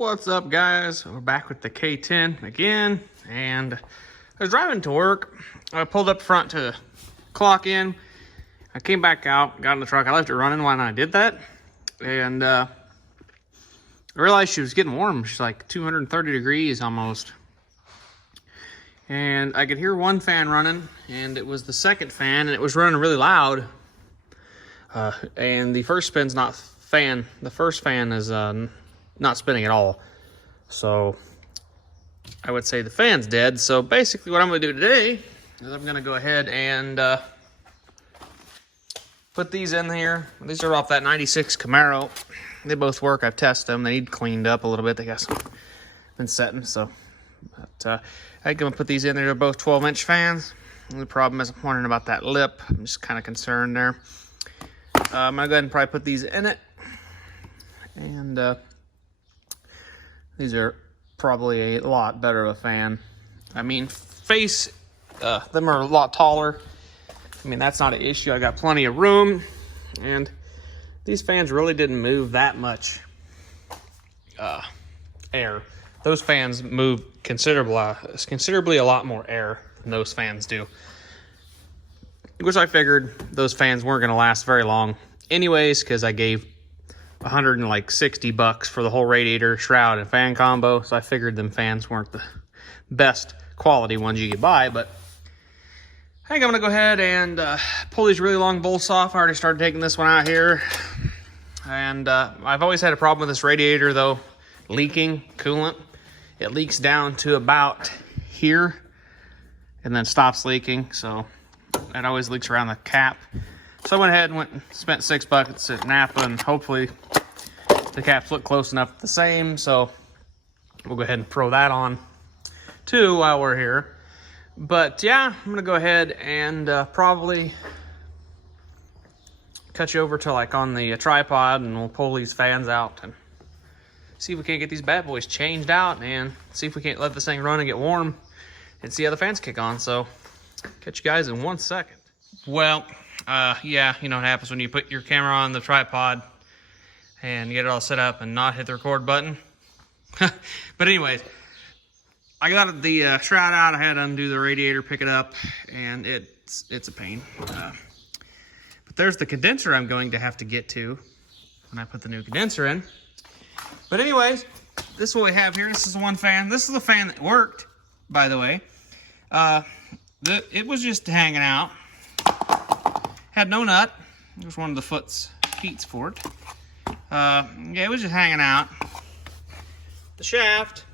What's up, guys? We're back with the K10 again, and I was driving to work. I pulled up front to clock in. I came back out, got in the truck. I left it running when I did that, and I realized she was getting warm. She's like 230 degrees almost. And I could hear one fan running, and it was the second fan, and it was running really loud. And the first fan's not fan. The first fan is not spinning at all. So I would say the fan's dead. So basically what I'm going to do today is I'm going to go ahead and put these in here. These are off that 96 Camaro. They both work. I've tested them. They need cleaned up a little bit. They got some been setting. So but, I'm going to put these in there. They're both 12-inch fans. And the problem is I'm wondering about that lip. I'm just kind of concerned there. I'm going to go ahead and probably put these in it. And these are probably a lot better of a fan. I mean, them are a lot taller. I mean, that's not an issue. I got plenty of room. And these fans really didn't move that much air. Those fans move considerably a lot more air than those fans do. Which I figured those fans weren't going to last very long anyways, because I gave $160 for the whole radiator, shroud, and fan combo. So I figured them fans weren't the best quality ones you could buy. But I think I'm going to go ahead and pull these really long bolts off. I already started taking this one out here. And I've always had a problem with this radiator, though, leaking coolant. It leaks down to about here and then stops leaking. So it always leaks around the cap. So I went ahead and spent $6 at Napa, and hopefully the caps look close enough the same. So we'll go ahead and throw that on too while we're here. But yeah, I'm gonna go ahead and probably cut you over to like on the tripod, and we'll pull these fans out and see if we can't get these bad boys changed out, and see if we can't let this thing run and get warm and see how the fans kick on. So catch you guys in 1 second. Well, yeah, you know what happens when you put your camera on the tripod and get it all set up and not hit the record button. But anyways, I got the shroud out. I had to undo the radiator, pick it up, and it's a pain. But there's the condenser I'm going to have to get to when I put the new condenser in. But anyways, this is what we have here. This is one fan. This is the fan that worked, by the way. It was just hanging out. Had no nut. There's one of the feet for it. Yeah, it was just hanging out. The shaft.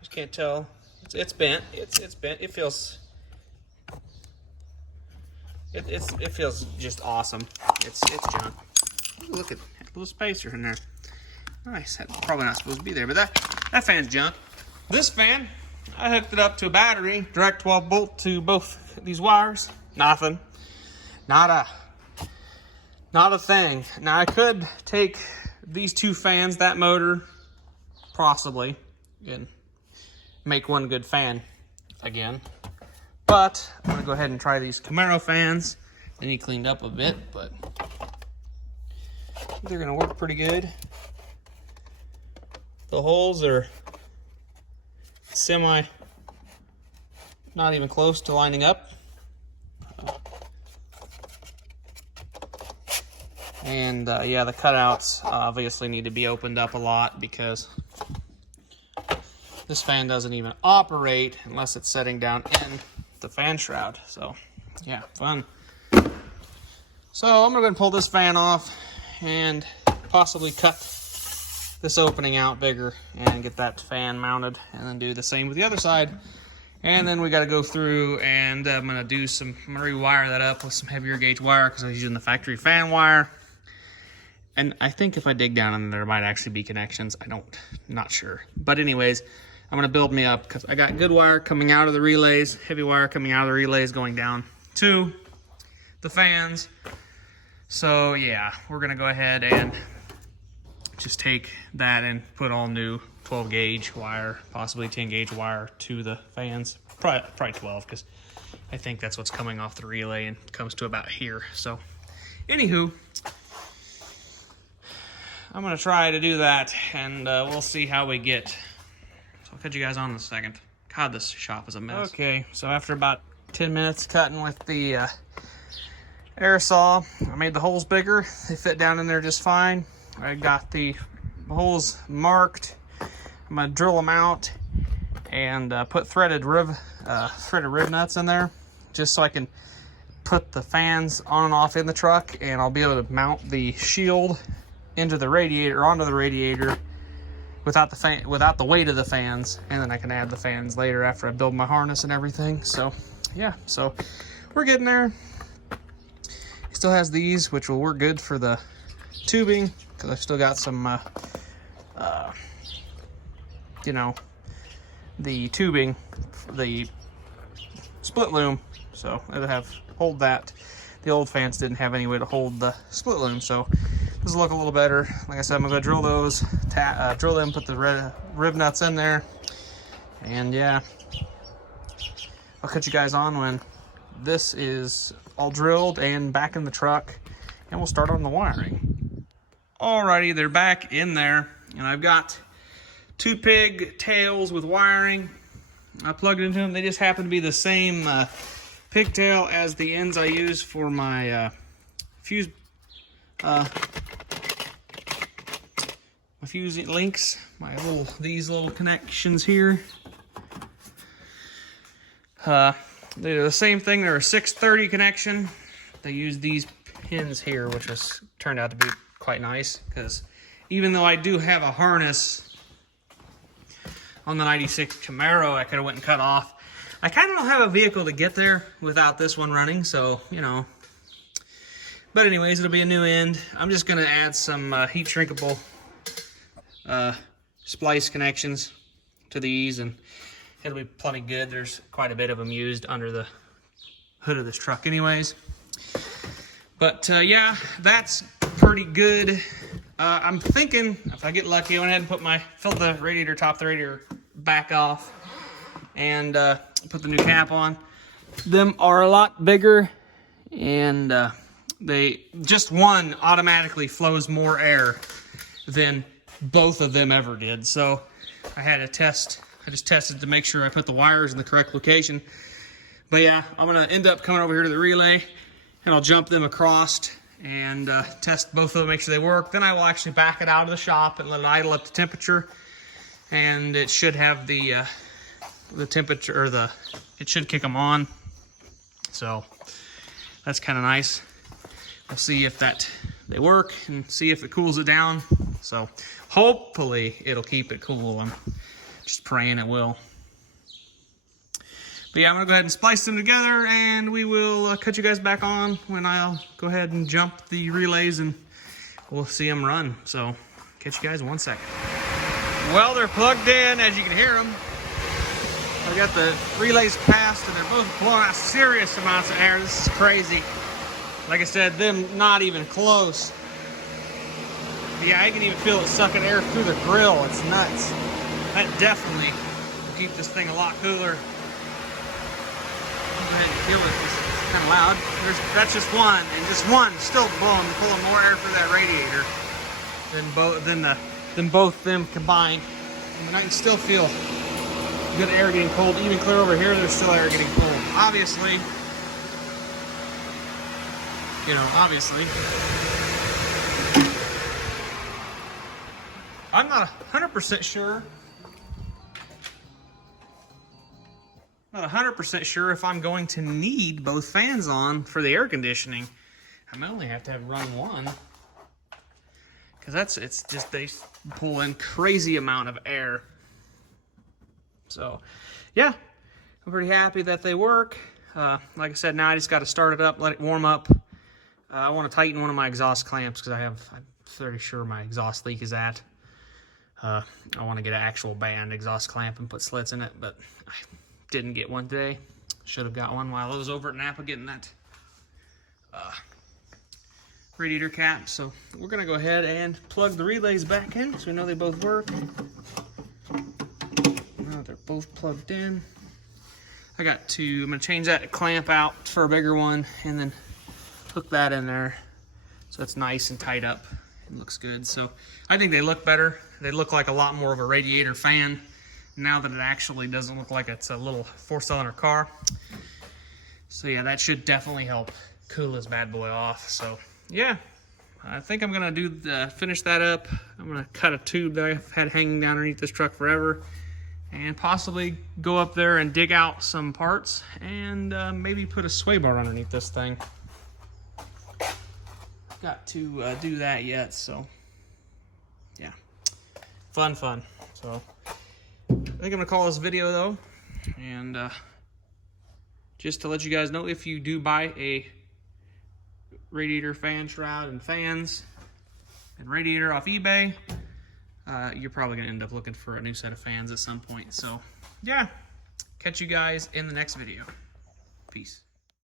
Just can't tell. It's bent. It's bent. It feels. It feels just awesome. It's junk. Look at that little spacer in there. Nice. That's probably not supposed to be there, but that fan's junk. This fan, I hooked it up to a battery, direct 12 volt to both these wires. Nothing. Not a thing. Now I could take these two fans, that motor, possibly, and make one good fan again. But I'm gonna go ahead and try these Camaro fans. They need cleaned up a bit, but they're gonna work pretty good. The holes are not even close to lining up. And yeah, the cutouts obviously need to be opened up a lot, because this fan doesn't even operate unless it's setting down in the fan shroud. So yeah, fun. So I'm gonna go ahead and pull this fan off and possibly cut this opening out bigger and get that fan mounted, and then do the same with the other side. And then we got to go through, and I'm gonna rewire that up with some heavier gauge wire, because I was using the factory fan wire. And I think if I dig down in there might actually be connections. Not sure. But anyways, I'm gonna build me up, because I got good wire coming out of the relays, heavy wire coming out of the relays going down to the fans. So yeah, we're gonna go ahead and just take that and put all new 12 gauge wire, possibly 10 gauge wire to the fans. Probably 12, because I think that's what's coming off the relay and comes to about here. So anywho, I'm gonna try to do that, and we'll see how we get. So I'll catch you guys on in a second. God, this shop is a mess. Okay, so after about 10 minutes cutting with the air saw, I made the holes bigger. They fit down in there just fine. I got the holes marked. I'm gonna drill them out and put threaded rib nuts in there, just so I can put the fans on and off in the truck, and I'll be able to mount the shield into the radiator, onto the radiator, without the weight of the fans, and then I can add the fans later after I build my harness and everything. So yeah, so we're getting there. It still has these, which will work good for the tubing, because I've still got some you know, the tubing, the split loom, so it'll hold that. The old fans didn't have any way to hold the split loom, so this will look a little better. Like I said, I'm gonna drill those, drill them, put the rib nuts in there, and yeah, I'll catch you guys on when this is all drilled and back in the truck, and we'll start on the wiring. Alrighty, they're back in there, and I've got 2 pigtails with wiring. I plugged into them. They just happen to be the same pigtail as the ends I use for my fuse links. These little connections here. They're the same thing. They're a 630 connection. They use these pins here, which turned out to be quite nice, because even though I do have a harness on the 96 Camaro I could have went and cut off, I kind of don't have a vehicle to get there without this one running, so, you know. But anyways, it'll be a new end. I'm just going to add some heat shrinkable splice connections to these, and it'll be plenty good. There's quite a bit of them used under the hood of this truck anyways. But yeah, that's pretty good. I'm thinking, if I get lucky, I went ahead and filled the radiator, top the radiator back off, and put the new cap on. Them are a lot bigger, and just one automatically flows more air than both of them ever did. So I had a test. I just tested to make sure I put the wires in the correct location. But yeah, I'm gonna end up coming over here to the relay, and I'll jump them across and test both of them, make sure they work. Then I will actually back it out of the shop and let it idle up to temperature, and it should have the temperature, or it should kick them on. So that's kind of nice. We'll see if they work and see if it cools it down. So hopefully it'll keep it cool. I'm just praying it will. But yeah, I'm gonna go ahead and splice them together, and we will cut you guys back on when I'll go ahead and jump the relays, and we'll see them run. So catch you guys in 1 second. Well, they're plugged in, as you can hear them. I got the relays passed, and they're both blowing out serious amounts of air. This is crazy. Like I said, them not even close. But yeah, I can even feel it sucking air through the grill. It's nuts. That definitely will keep this thing a lot cooler. Go ahead and feel it. It's kind of loud. That's just one, and just one still pulling more air through that radiator than both them combined. And I can still feel good air getting cold. Even clear over here, there's still air getting cold. Obviously, you know, I'm not 100% sure. Not 100% sure if I'm going to need both fans on for the air conditioning. I may only have to run one, because they pull in crazy amount of air. So yeah, I'm pretty happy that they work. Like I said, now I just got to start it up, let it warm up. I want to tighten one of my exhaust clamps, because I'm pretty sure my exhaust leak is at. I want to get an actual band exhaust clamp and put slits in it, but I didn't get one today. Should have got one while I was over at Napa getting that radiator cap. So we're gonna go ahead and plug the relays back in, so we know they both work. Now they're both plugged in. I'm gonna change that clamp out for a bigger one, and then hook that in there so it's nice and tight up It looks good. So I think they look better. They look like a lot more of a radiator fan now that it actually doesn't look like it's a little four-cylinder car. So yeah, that should definitely help cool this bad boy off. So yeah, I think I'm gonna finish that up. I'm gonna cut a tube that I've had hanging down underneath this truck forever, and possibly go up there and dig out some parts and maybe put a sway bar underneath this thing. Got to do that yet, so yeah, fun. So I think I'm gonna call this video though, and just to let you guys know, if you do buy a radiator fan shroud and fans and radiator off eBay, you're probably gonna end up looking for a new set of fans at some point. So yeah, catch you guys in the next video. Peace.